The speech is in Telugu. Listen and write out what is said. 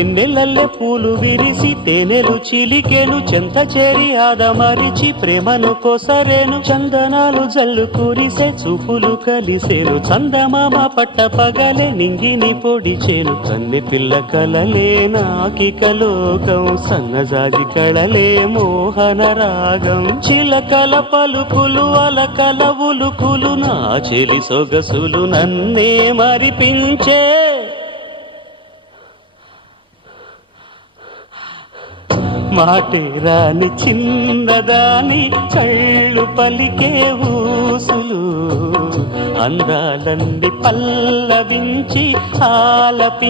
వెన్నెలల్లె పూలు విరిసి తేనెలు చిలికెను చెంత చేరి ఆదమరిచి ప్రేమను కోసరేను చందనాలు జల్లు కురిసే చూపులు కలిసేను చందమామ పట్ట పగలే నింగిని పొడిచేను కన్నె పిల్ల కలలే నాకిక లోకం సన్నజాజి కళలే మోహన రాగం చిలకల పలుకులు అలకల ఉలుకులు నా చెలి సొగసులు నన్నే మరిపించే మాటే రాని చిన్నదాని కళ్ళు పలికే ఊసులు అందాలన్నీ పల్లవించి ఆలపించి